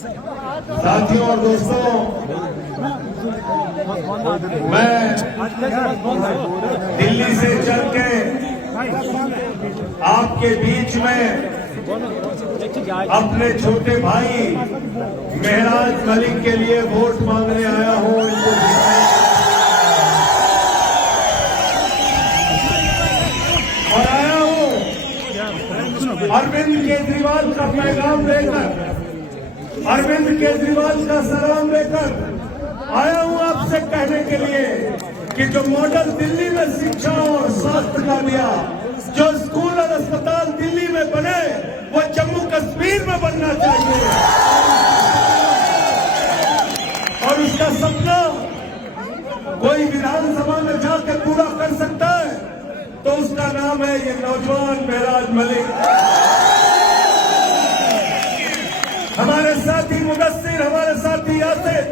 साथियों और दोस्तों, मैं दिल्ली से चल के आपके बीच में अपने छोटे भाई महराज मलिक के लिए वोट मांगने आया हूं। इनको और आया हूं अरविंद केजरीवाल का पैगाम लेकर, अरविंद केजरीवाल का सलाम लेकर आया हूं आपसे कहने के लिए कि जो मॉडल दिल्ली में शिक्षा और स्वास्थ्य का दिया, जो स्कूल और अस्पताल दिल्ली में बने, वो जम्मू कश्मीर में बनना चाहिए। और उसका सपना कोई विधानसभा में जाकर पूरा कर सकता है तो उसका नाम है ये नौजवान महराज मलिक। हमारे साथी मुदस्सिर, हमारे साथी यासिर,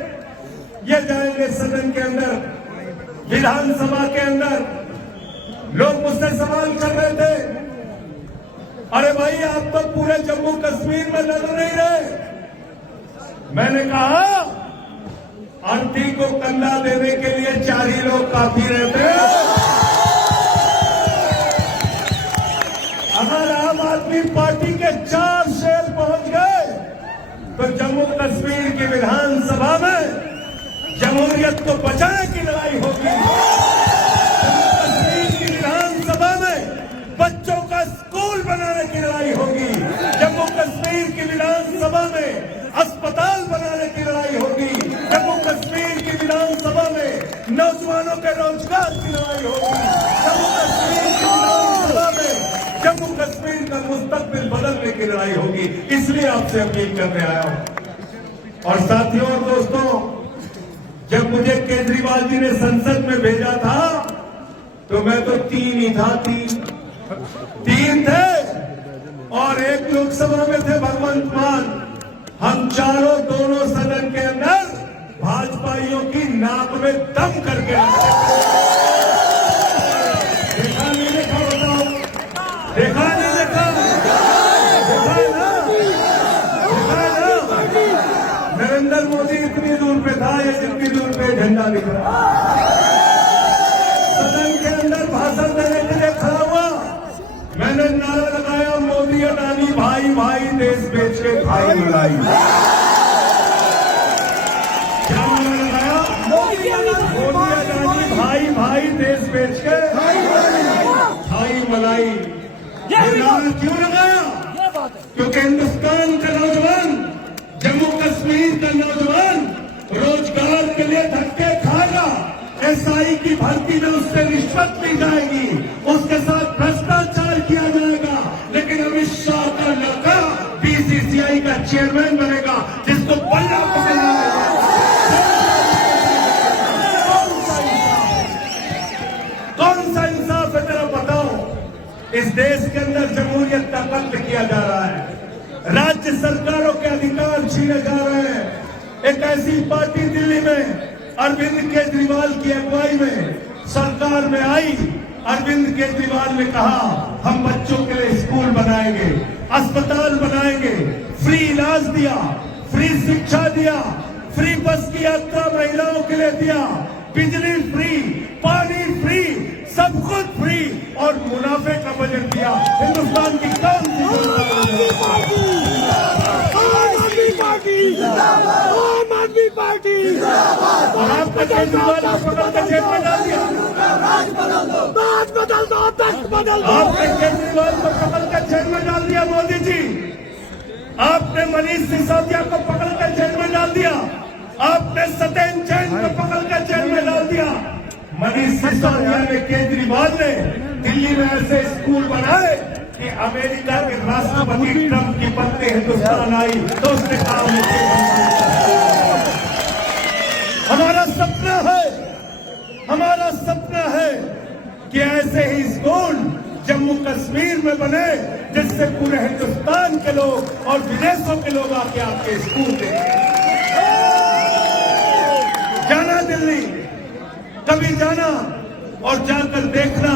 ये जाएंगे सदन के अंदर, विधानसभा के अंदर। लोग मुझसे सवाल कर रहे थे, अरे भाई आप तो पूरे जम्मू कश्मीर में लड़ नहीं रहे। मैंने कहा आंटी को कंधा देने के लिए 4 ही लोग काफी रहते हैं। अगर आम आदमी पार्टी के 4 शेर पहुंच गए तो जम्मू कश्मीर की विधानसभा में जमहूरियत को बचाने की लड़ाई होगी। जम्मू कश्मीर की विधानसभा में बच्चों का स्कूल बनाने की लड़ाई होगी। जम्मू कश्मीर की विधानसभा में अस्पताल बनाने की लड़ाई होगी। जम्मू कश्मीर की विधानसभा में नौजवानों के रोजगार की लड़ाई होगी। जम्मू कश्मीर की विधानसभा में जम्मू कश्मीर का मुस्तकबिल बदलने की लड़ाई होगी। इसलिए आपसे अपील करने आया हूं। और साथियों और दोस्तों, जब मुझे केजरीवाल जी ने संसद में भेजा था तो मैं तो 3 ही था, 3 थे और एक लोकसभा में थे भगवंत मान। हम चारों दोनों सदन के अंदर भाजपाइयों की नाक में दम करके देखा नहीं देखा, बताओ, देखा नहीं देखा, देखा है ना, देखा है ना। नरेंद्र मोदी इतनी दूर पे था या जितनी दूर पे झंडा दिख रहा, सदन के अंदर भाषण देने के लिए खड़ा हुआ, मैंने नारा लगाया मोदी अडानी भाई भाई देश बेच के खाई मलाई। क्या नारा लगाया? मोदी अडानी भाई भाई देश बेच के खाई मलाई। ये नारा क्यों लगाया? क्योंकि हिंदुस्तान का नौजवान, जम्मू कश्मीर का नौजवान रोजगार के लिए धक्के खाएगा। एसआई की भर्ती में उससे रिश्वत ली जाएगी, उसके साथ भ्रष्टाचार किया जाएगा, लेकिन अमित शाह का लड़का बीसीसीआई का चेयरमैन बनेगा, जिसको बल्ला पकड़ना है। कौन सा इंसाफ है तेरा, बताओ। इस देश के अंदर जमहूरियत का कत्ल किया जा रहा है, राज्य सरकारों के अधिकार छीने जा रहे हैं। एक ऐसी पार्टी दिल्ली में अरविंद केजरीवाल की अगुवाई में सरकार में आई। अरविंद केजरीवाल ने कहा हम बच्चों के लिए स्कूल बनाएंगे, अस्पताल बनाएंगे, फ्री इलाज दिया, फ्री शिक्षा दिया, फ्री बस की यात्रा महिलाओं के लिए दिया, बिजली फ्री, पानी फ्री, सब कुछ फ्री और मुनाफे का बजट दिया। हिंदुस्तान की कौन सी पार्टी? और आपका केजरीवाल को पकड़ कर जेल में डाल दिया। आपने केजरीवाल को पकड़ कर जेल में डाल दिया मोदी जी। आपने मनीष सिसोदिया को पकड़ कर जेल में डाल दिया। आपने सत्येंद्र जैन को पकड़ कर जेल में डाल दिया। मनीष सिसोदिया ने, केजरीवाल ने दिल्ली में ऐसे स्कूल बनाए कि अमेरिका के राष्ट्रपति ट्रंप की पत्नी हिंदुस्तान आई तो उसने कहा हमारा सपना है कि ऐसे ही स्कूल जम्मू कश्मीर में बने, जिससे पूरे हिंदुस्तान के लोग और विदेशों के लोग आके आपके स्कूल देखें। जाना दिल्ली, कभी जाना और जाकर देखना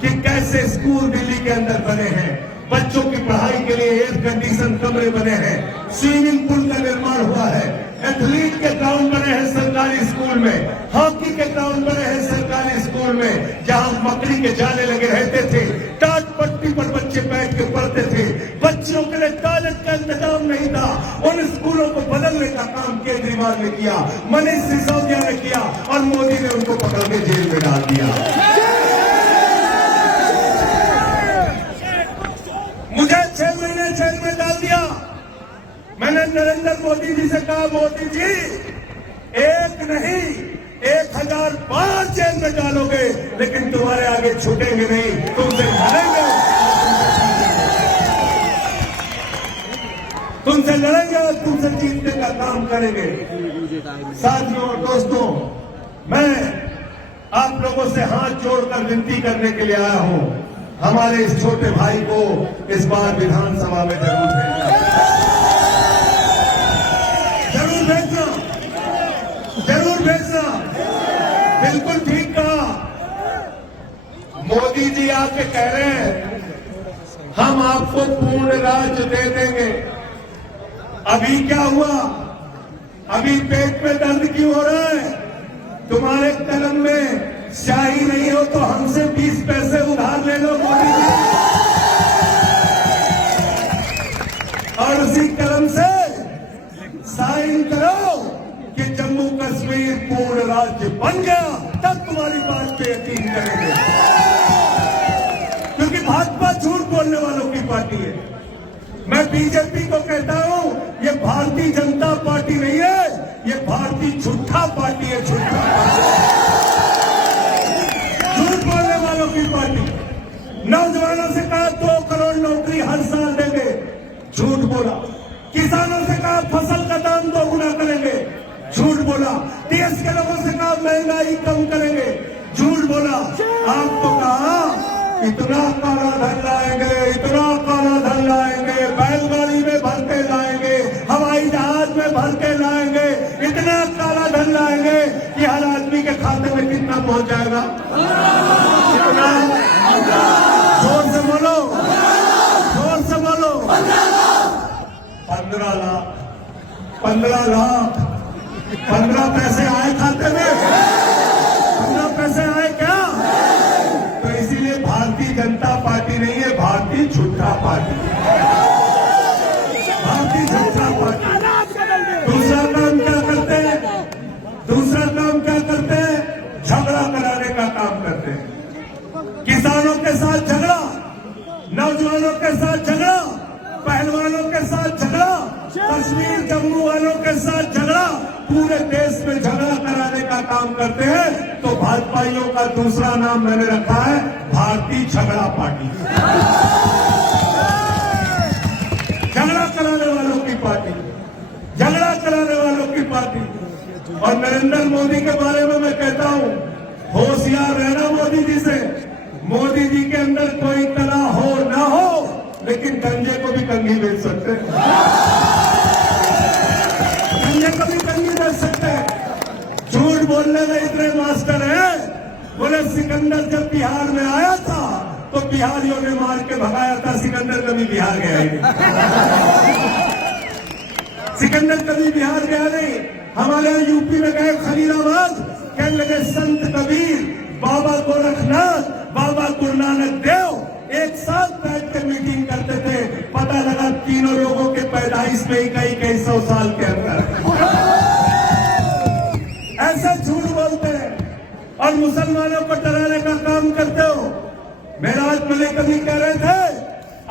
कि कैसे स्कूल दिल्ली के अंदर बने हैं, बच्चों की पढ़ाई के लिए एयर कंडीशन कमरे बने हैं, स्विमिंग पूल का निर्माण हुआ है, एथलीट के ग्राउंड बने हैं सरकारी स्कूल में, हॉकी के ग्राउंड बने हैं सरकारी स्कूल में। जहां मकड़ी के जाले लगे रहते थे, टाट पट्टी पर बच्चे बैठ के पढ़ते थे, बच्चों के लिए टॉयलेट का इंतजाम नहीं था, उन स्कूलों को बदलने का काम केजरीवाल ने किया, मनीष सिसोदिया ने किया और मोदी ने उनको पकड़ के जेल में डाल दिया। मुझे 6 महीने जेल में डाल दिया। मैंने नरेंद्र मोदी जी से कहा, मोदी जी एक नहीं 1005 जेल में डालोगे, लेकिन तुम्हारे आगे छूटेंगे नहीं, तुमसे लड़ेंगे, तुमसे लड़ेंगे और तुमसे जीतने का काम करेंगे। साथियों और दोस्तों, मैं आप लोगों से हाथ जोड़कर विनती करने के लिए आया हूं, हमारे इस छोटे भाई को इस बार विधानसभा में जरूर भेजना, जरूर भेजना, जरूर भेजना। बिल्कुल ठीक कहा मोदी जी, आके कह रहे हैं हम आपको पूर्ण राज्य दे देंगे। अभी क्या हुआ? अभी पेट में दर्द क्यों हो रहा है? तुम्हारे कलम में स्याही नहीं हो तो हमसे 20 पैसे उधार ले लो मोदी जी, और उसी कलम से साइन करो कि जम्मू कश्मीर पूर्ण राज्य बन गया, तब तुम्हारी बात पे यकीन करेंगे। क्योंकि भाजपा झूठ बोलने वालों की पार्टी है। मैं बीजेपी को कहता हूं, ये भारतीय जनता पार्टी नहीं है, ये भारतीय झूठा पार्टी है, झूठा पार्टी, झूठ बोलने वालों की पार्टी। नौजवानों से कहा 2 करोड़ नौकरी हर साल देंगे, झूठ बोला। किसानों से कहा फसल का दाम 2 गुना करेंगे, झूठ बोला। देश के लोगों से कहा महंगाई कम करेंगे, झूठ बोला। आपको कहा इतना काला धन लाएंगे, इतना काला धन लाएंगे, बैलगाड़ी में भर के लाएंगे, हवाई जहाज में भर के लाएंगे, इतना काला धन लाएंगे कि हर आदमी के खाते में कितना पहुंच जाएगा? कितना? जोर से बोलो, जोर से बोलो। 15 लाख, 15 लाख, 15 पैसे आए खाते में? 15 पैसे आए क्या? तो इसीलिए भारतीय जनता पार्टी नहीं है, भारतीय झूठा पार्टी, भारतीय झूठा पार्टी। दूसरा काम क्या करते हैं? दूसरा काम क्या करते हैं? झगड़ा कराने का काम करते हैं। किसानों के साथ झगड़ा, नौजवानों के साथ झगड़ा, पहलवानों के साथ झगड़ा, कश्मीर जम्मू वालों के साथ झगड़ा, पूरे देश में झगड़ा कराने का काम करते हैं। तो भाजपाइयों का दूसरा नाम मैंने रखा है भारतीय झगड़ा पार्टी, झगड़ा कराने वालों की पार्टी, झगड़ा कराने वालों की पार्टी। और नरेंद्र मोदी के बारे में मैं कहता हूं, होशियार रहना मोदी जी से। मोदी जी के अंदर कोई कला हो ना हो, लेकिन गंजे को भी कंघी बेच सकते हैं, गंजे को भी कंघी बेच सकते हैं। झूठ बोलने में इतने मास्टर हैं, बोले सिकंदर जब बिहार में आया था तो बिहारियों ने मार के भगाया था, सिकंदर कभी बिहार गया ही नहीं। सिकंदर कभी बिहार गया नहीं। हमारे यहाँ यूपी में गए खलीलाबाद, कहने लगे संत कबीर, बाबा गोरखनाथ, बाबा गुरु नानक देव एक साथ बैठकर मीटिंग करते थे। पता लगा तीनों लोगों के पैदाइश में ही कई 100 साल के अंदर। ऐसा झूठ बोलते हैं और मुसलमानों को डराने का काम करते हो। मेराज मलिक अभी कह रहे थे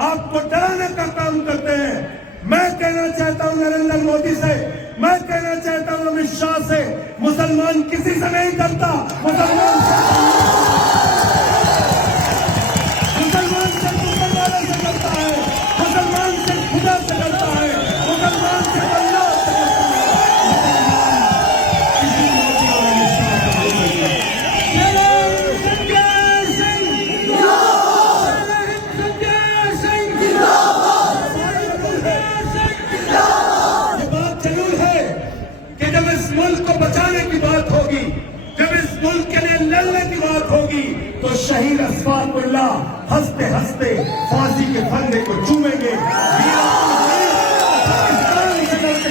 आपको डराने का काम करते हैं। मैं कहना चाहता हूं नरेंद्र मोदी से, मैं कहना चाहता हूं अमित शाह से, मुसलमान किसी से नहीं डरता, मुसलमान से मुसलमानों से डरता है, मुसलमान से खुदा से डरता है, मुसलमान से अल्लाह से मुल्क को बचाने की बात होगी, जब इस मुल्क के लिए लड़ने शहीद अशफाकुल्लाह हंसते हंसते फांसी के फंदे को चूमेंगे,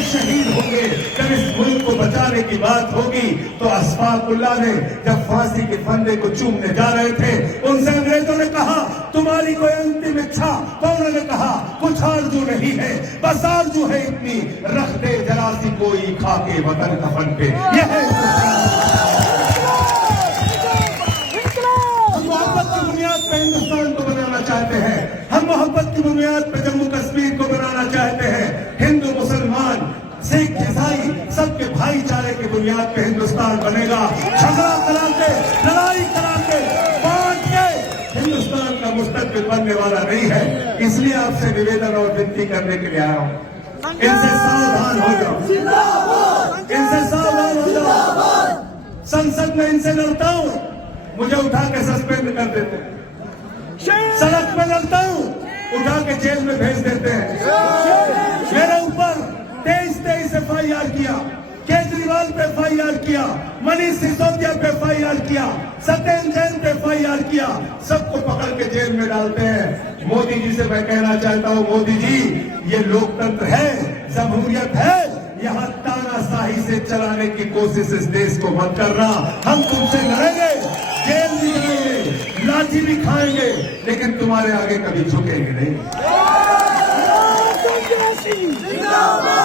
शहीद होंगे। जब इस मुल्क को बचाने की बात होगी तो अशफाकुल्लाह ने जब फांसी के फंदे को चूमने जा रहे थे, उनसे अंग्रेजों ने कहा तुम्हारी कोई अंतिम इच्छा? तो उन्होंने कहा कुछ आरज़ू नहीं है, बस आरज़ू है इतनी, रख दे जरा सी कोई खाके वतन कफन पे। यह है हम मोहब्बत की बुनियाद पे हिंदुस्तान को बनाना चाहते हैं, हम मोहब्बत की बुनियाद पे जम्मू कश्मीर को बनाना चाहते हैं। हिंदू मुसलमान सिख ईसाई सबके भाईचारे की बुनियाद पे हिंदुस्तान बनेगा। झगड़ा करा के, लड़ाई करा के, बांट के हिंदुस्तान का मुस्तकबिल बनने वाला नहीं है। इसलिए आपसे निवेदन और विनती करने के लिए आया हूं, इनसे सावधान हो जाओ, इनसे सावधान हो जाओ। संसद में इनसे लड़ता हूं, मुझे उठा के सस्पेंड कर देते हैं, सड़क में लड़ता हूं, उठा के जेल में भेज देते हैं। मेरे ऊपर 23 FIR किया, केजरीवाल पे FIR किया, मनीष सिसोदिया पे FIR किया, सत्येंद्र जैन पे FIR किया, सबको पकड़ के जेल में डालते हैं। मोदी जी से मैं कहना चाहता हूं, मोदी जी ये लोकतंत्र है, जमहूरियत है, यहाँ तानाशाही से चलाने की कोशिश इस देश को मत करना। हम तुमसे लड़ेंगे, जेल भी जाएंगे, लाठी भी खाएंगे, लेकिन तुम्हारे आगे कभी झुकेंगे नहीं।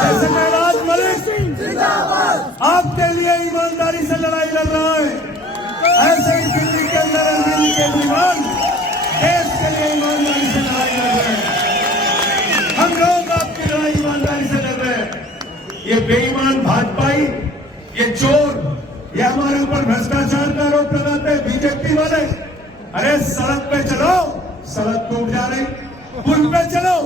जैसे महराज मलिक आपके लिए ईमानदारी से लड़ाई लड़ रहा है, ऐसे ही दिल्ली के अंदर अरविंद केजरीवाल देश के लिए ईमानदारी से लड़ाई लड़ रहे हैं। हम लोग आपकी लड़ाई ईमानदारी से लड़ रहे हैं। ये बेईमान भाजपाई, ये चोर, ये हमारे ऊपर भ्रष्टाचार का आरोप लगाते हैं बीजेपी वाले। अरे सड़क पे चलो, सड़क टूट जा रही, पुल पे चलो,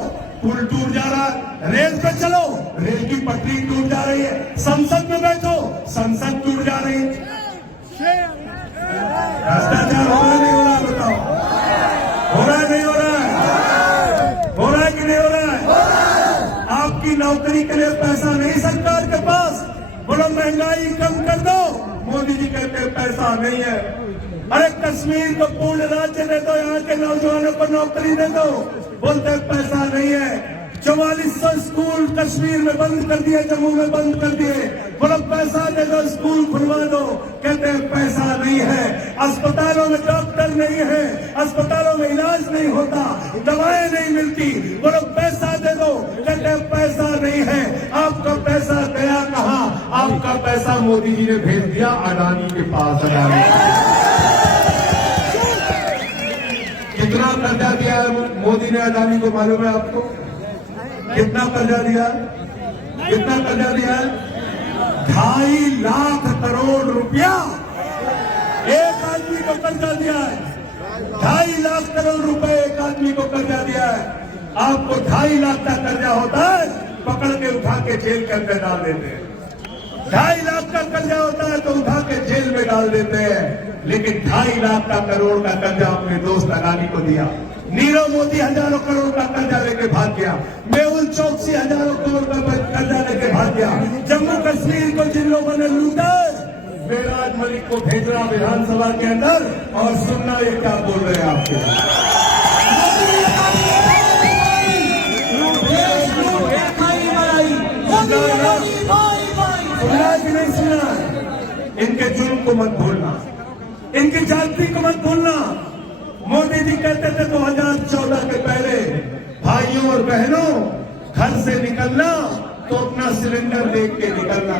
पुल टूट जा रहा है, रेल पे चलो, रेल की पटरी टूट जा रही है, संसद में बैठो, संसद टूट जा रही है। भ्रष्टाचार हो रहा नहीं हो रहा? बताओ, हो रहा है नहीं हो रहा है? हो रहा है कि नहीं हो रहा है? आपकी नौकरी के लिए पैसा नहीं सरकार के पास, बोलो महंगाई कम कर दो, मोदी जी कहते हैं पैसा नहीं है। अरे कश्मीर को पूर्ण राज्य दे दो, यहाँ के नौजवानों को नौकरी दे दो, बोलते पैसा नहीं है। 4400 स्कूल कश्मीर में बंद कर दिए, जम्मू में बंद कर दिए, बोलो पैसा दे दो, स्कूल खुलवा दो, कहते हैं पैसा नहीं है। अस्पतालों में डॉक्टर नहीं है, अस्पतालों में इलाज नहीं होता, दवाएं नहीं मिलती, बोलो पैसा दे दो, कहते हैं पैसा नहीं है। आपका पैसा गया कहाँ? आपका पैसा मोदी जी ने भेज दिया अडानी के पास। अडानी कितना कर्जा दिया है मोदी ने अडानी को, मालूम है आपको? कितना कर्जा दिया? कितना कर्जा दिया है? 2.5 लाख करोड़ रुपया एक आदमी को कर्जा दिया है। 2.5 लाख करोड़ रुपए एक आदमी को कर्जा दिया है। आपको 2.5 लाख का कर्जा होता है, पकड़ के उठा के जेल के अंदर डाल देते हैं। 2.5 लाख का कर्जा होता है तो उठा के जेल में डाल देते हैं, लेकिन 2.5 लाख का करोड़ का कर्जा अपने दोस्त अडानी को दिया। नीरव मोदी हजारों करोड़ का कर्जा लेके भाग गया, मेहुल चौकसी हजारों करोड़ का कर्जा लेके भाग गया। जम्मू कश्मीर को जिन लोगों ने लूटा, महराज मलिक को भेजना विधानसभा के अंदर, और सुनना ये क्या बोल रहे हैं आपके। सुना कि नहीं सुना? इनके जुर्म को मत भूलना, इनकी जाति को मत भूलना। मोदी जी कहते थे 2014 के पहले, भाइयों और बहनों घर से निकलना तो अपना सिलेंडर देख के निकलना,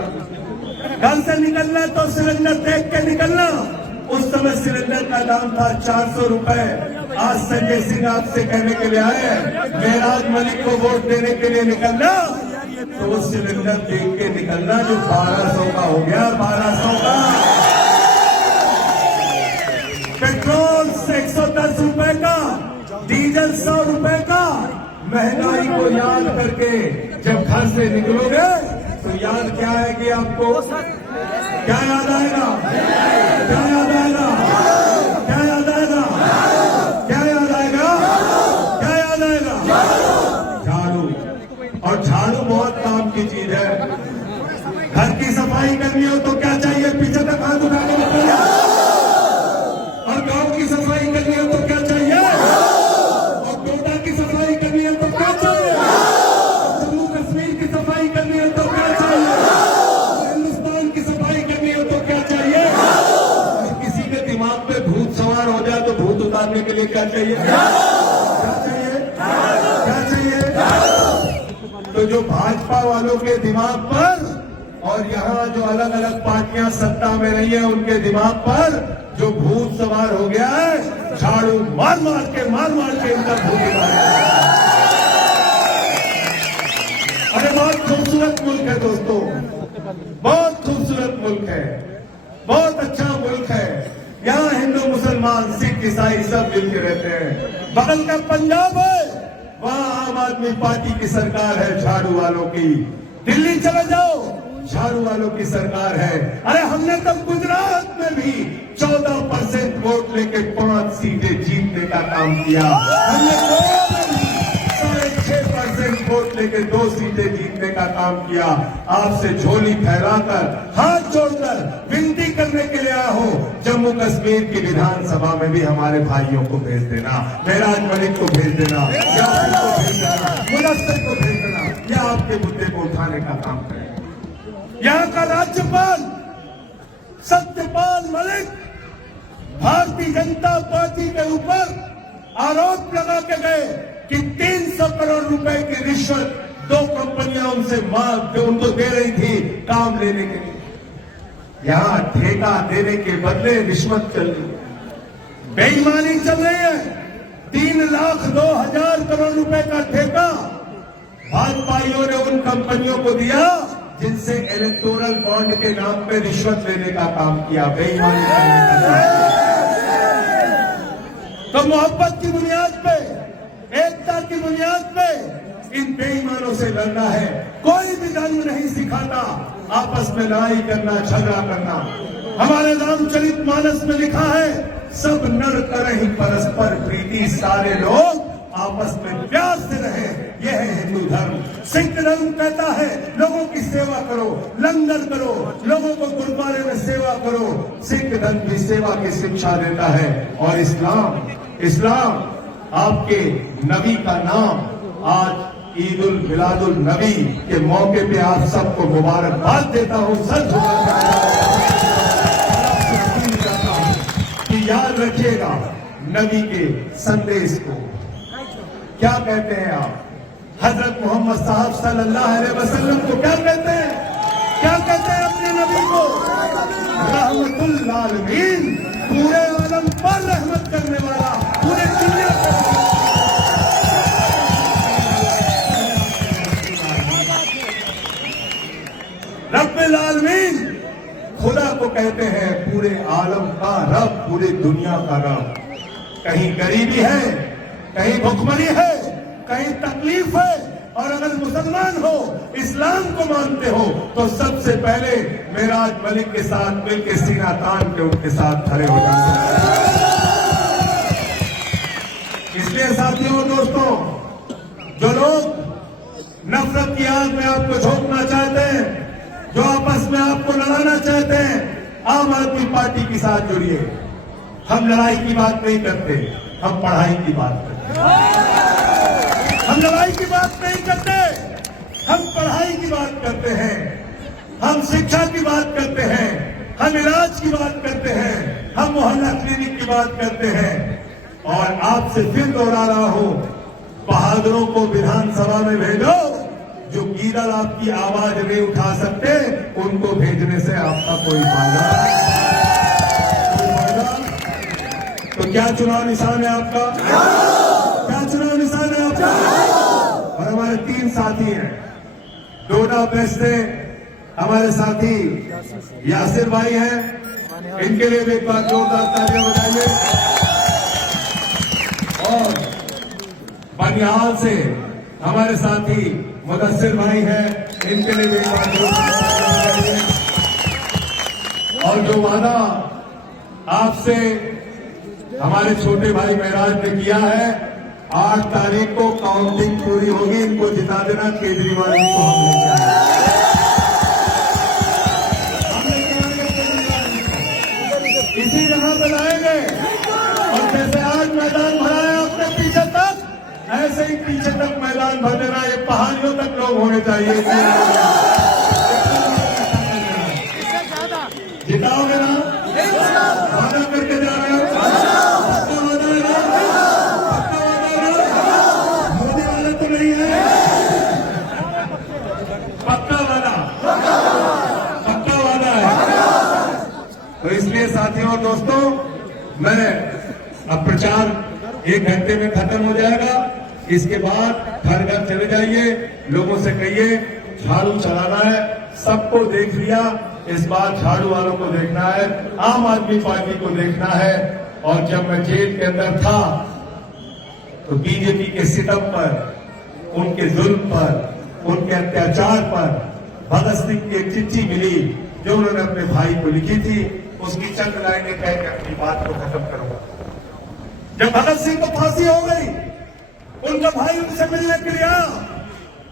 घर से निकलना तो सिलेंडर देख के निकलना। उस समय सिलेंडर का दाम था 400 रुपए। आज संजय सिंह आपसे कहने के लिए आए हैं, महराज मलिक को वोट देने के लिए निकलना तो वो सिलेंडर देख के निकलना जो 1200 का हो गया, 1200 का। पेट्रोल 110 रुपए का, डीजल 100 रुपए का। महंगाई को याद करके जब घर से निकलोगे तो याद क्या आएगी आपको? क्या याद आएगा? क्या याद आएगा? क्या याद आएगा? क्या याद आएगा? क्या याद आएगा? झाड़ू। और झाड़ू बहुत काम की चीज है। घर की सफाई करनी हो तो क्या चाहिए? पीछे तक हाथ उठा के निकलना। और गांव की सफाई करनी हो के लिए क्या चाहिए? क्या चाहिए? क्या चाहिए? तो जो भाजपा वालों के दिमाग पर और यहाँ जो अलग अलग पार्टियां सत्ता में रही है उनके दिमाग पर जो भूत सवार हो गया है, झाड़ू मार मार के इनका भूत मार। अरे बहुत खूबसूरत मुल्क है दोस्तों, बहुत खूबसूरत मुल्क है, बहुत अच्छा मुल्क है। यहाँ हिंदू मुसलमान सिख ईसाई सब मिलके रहते हैं। बगल का पंजाब है, वहाँ आम आदमी पार्टी की सरकार है झाड़ू वालों की। दिल्ली चले जाओ, झाड़ू वालों की सरकार है। अरे हमने तो गुजरात में भी 14% वोट लेके 5 सीटें जीतने का काम किया। हमने गोवा में भी 6.5% वोट लेके 2 सीटें जीतने का काम किया। आपसे झोली फैलाकर हाथ जोड़कर विनती करने के लिए आया हो, जम्मू कश्मीर की विधानसभा में भी हमारे भाइयों को भेज देना, मेराज मलिक को भेज देना, यासिर को भेज देना, मुदस्सिर को भेज देना, या आपके मुद्दे को उठाने का काम करें। यहाँ का राज्यपाल सत्यपाल मलिक भारतीय जनता पार्टी के ऊपर आरोप लगा के गए कि 300 करोड़ रुपए की रिश्वत 2 कंपनियां उनको दे रही थी काम लेने के लिए। यहाँ ठेका देने के बदले रिश्वत चल रही, बेईमानी चल रही है। 3,02,000 करोड़ रुपए का ठेका भाजपाइयों ने उन कंपनियों को दिया जिनसे इलेक्टोरल बॉन्ड के नाम पे रिश्वत लेने का काम किया, बेईमानी करने का काम किया। तो मोहब्बत की बुनियाद पे, एकता की बुनियाद पे इन बेईमानों से लड़ना है। कोई भी धर्म नहीं सिखाता आपस में लड़ाई करना, झगड़ा करना। हमारे रामचरित मानस में लिखा है, सब नर करहि परस्पर प्रीति, सारे लोग आपस में प्यार से रहे, यह है हिंदू धर्म। सिख धर्म कहता है लोगों की सेवा करो, लंगर करो, लोगों को गुरुद्वारे में सेवा करो। सिख धर्म भी सेवा की शिक्षा देता है। और इस्लाम आपके नबी का नाम आज ईद उल मिलादुल नबी के मौके पे आप सबको मुबारकबाद देता हूं। सर कि याद रखिएगा नबी के संदेश को। क्या कहते हैं आप? हजरत मोहम्मद साहब सल्लल्लाहु अलैहि वसल्लम को क्या कहते हैं? क्या कहते हैं अपने नबी को? रहमतुल आलमीन, पूरे आलम पर रहमत करने वाला, पूरे दुनिया पर। रब्बुल आलमीन खुदा को कहते हैं पूरे आलम का रब, पूरी दुनिया का रब। कहीं गरीबी है, कहीं भुखमरी है, कहीं तकलीफ है, और अगर मुसलमान हो, इस्लाम को मानते हो, तो सबसे पहले मेराज मलिक के साथ मिलकर सीना तान के उनके साथ खड़े हो जाते हैं। इसलिए साथियों, दोस्तों, जो लोग नफरत की आग में आपको झोंकना चाहते हैं, जो आपस में आपको लड़ाना चाहते हैं, आम आदमी पार्टी के साथ जुड़िए। हम लड़ाई की बात नहीं करते, हम पढ़ाई की बात करते हैं। हम लड़ाई की बात नहीं करते, हम पढ़ाई की बात करते हैं। हम शिक्षा की बात करते हैं, हम इलाज की बात करते हैं, हम मोहल्ला क्लिनिक की बात करते हैं। और आपसे फिर दोहरा रहा हूं, बहादुरों को विधानसभा में भेजो। जो गीदड़ आपकी आवाज नहीं उठा सकते, उनको भेजने से आपका कोई फायदा। तो क्या चुनाव निशान है आपका? क्या चुनाव निशान है आपका? और हमारे 3 साथी हैं, डोडा वेस्ट से हमारे साथी यासिर भाई हैं, इनके लिए भी एक बार जोरदार तालियां बजाइए। और बनिहाल से हमारे साथी मुदस्सिर भाई हैं, इनके लिए भी एक बार जोरदार तालियां बजाइए। और जो वादा आपसे हमारे छोटे भाई महराज ने किया है, 8 तारीख को काउंटिंग पूरी होगी, इनको जिता देना। केजरीवाल जी को हम लेके आएंगे, इसी जगह पे लाएंगे। और जैसे आज मैदान भरा है अपने पीछे तक, ऐसे ही पीछे तक मैदान भर देना। ये पहाड़ियों तक लोग होने चाहिए। जिताओगे ना? वादा करके जा रहे हो? दोस्तों, मैं अब प्रचार 1 घंटे में खत्म हो जाएगा। इसके बाद घर घर चले जाइए, लोगों से कहिए झाड़ू चलाना है। सबको देख लिया, इस बार झाड़ू वालों को देखना है, आम आदमी पार्टी को देखना है। और जब मैं जेल के अंदर था तो बीजेपी के सितम पर, उनके जुल्म पर, उनके अत्याचार पर भगत सिंह की एक चिट्ठी मिली जो उन्होंने अपने भाई को लिखी थी। उसकी चंद लाइनें कह के अपनी बात को खत्म करूंगा। जब भगत सिंह को फांसी हो गई, उनका भाई उनसे मिलने के लिए आया,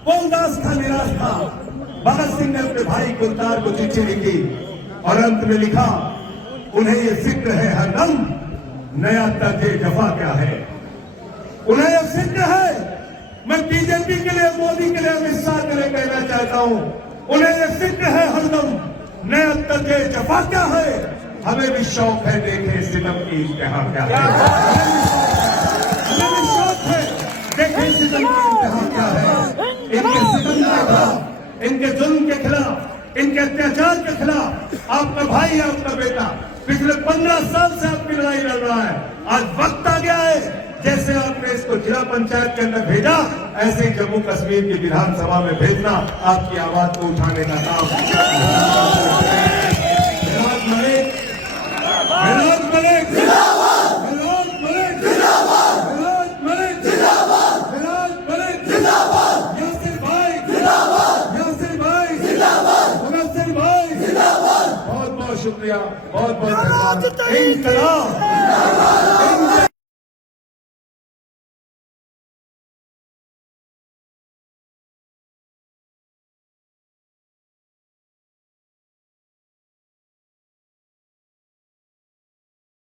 वो उदास था, निराश था। भगत सिंह ने अपने भाई कुलतार को चिट्ठी लिखी और अंत में लिखा, उन्हें ये फिक्र है हरदम, नया तर्ज जफा क्या है। उन्हें ये फिक्र है, मैं बीजेपी के लिए, मोदी के लिए, अमित शाह के लिए कहना चाहता हूं, उन्हें ये फिक्र है हरदम, नया तर्ज जफा क्या है। हमें भी शौक है देखें सितम की इंतहा क्या है। हमें भी शौक है देखें सितम की इंतहा क्या है। इनके सितम के खिलाफ, इनके जुल्म के खिलाफ, इनके अत्याचार के खिलाफ आपका भाई है, आपका बेटा पिछले 15 साल से आपकी लड़ाई लड़ रहा है। आज वक्त आ गया है, जैसे आपने इसको जिला पंचायत के अंदर भेजा, ऐसे ही जम्मू कश्मीर की विधानसभा में भेजना, आपकी आवाज को उठाने का काम। विराट मलिक जिंदाबाद, विराट मलिक जिंदाबाद, विराट मलिक जिंदाबाद, विराट मलिक जिंदाबाद, यासिर भाई जिंदाबाद, यासिर भाई जिंदाबाद, भगत सिंह भाई जिंदाबाद। बहुत बहुत शुक्रिया, बहुत बहुत धन्यवाद। इंकलाब।